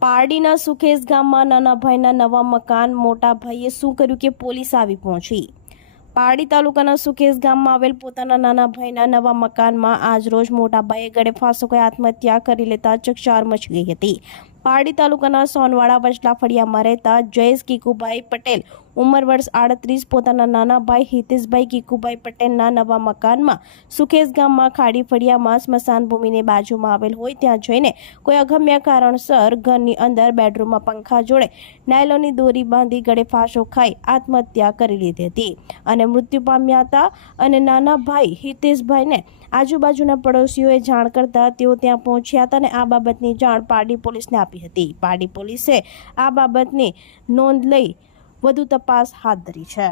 પારડીના સુખેશ ગામમાં નાના ભાઈના નવા મકાન, મોટા ભાઈએ શું કર્યું કે પોલીસ આવી પહોંચી. પારડી તાલુકાના સુખેશ ગામમાં આવેલ પોતાના નાના ભાઈના નવા મકાનમાં આજરોજ મોટા ભાઈએ ગળે ફાંસો ખાઈ આત્મહત્યા કરી લેતા ચકચાર મચી ગઈ હતી. પારડી તાલુકાના સોનવાડા વચલા ફળિયામાં રહેતા જયેશ કીકુભાઈ પટેલ ઉંમર વર્ષ આડત્રીસ, પોતાના નાના ભાઈ હિતેશભાઈ કીકુભાઈ પટેલના નવા મકાનમાં સુખેશ ગામમાં ખાડી ફળિયામાં સ્મશાન ભૂમિની બાજુમાં આવેલ હોય ત્યાં જઈને કોઈ અગમ્ય કારણસર ઘરની અંદર બેડરૂમમાં પંખા જોડે નાયલોની દોરી બાંધી ગળે ફાંસો ખાઈ આત્મહત્યા કરી લીધી હતી. અને મૃત્યુ પામ્યા હતા અને નાના ભાઈ હિતેશભાઈને આજુબાજુના પડોશીઓએ જાણ કરતા તેઓ ત્યાં પહોંચ્યા હતા અને આ બાબતની જાણ પારડી પોલીસને આપી હતી. પારડી પોલીસે આ બાબતની નોંધ લઈ વધુ તપાસ હાથ ધરી છે.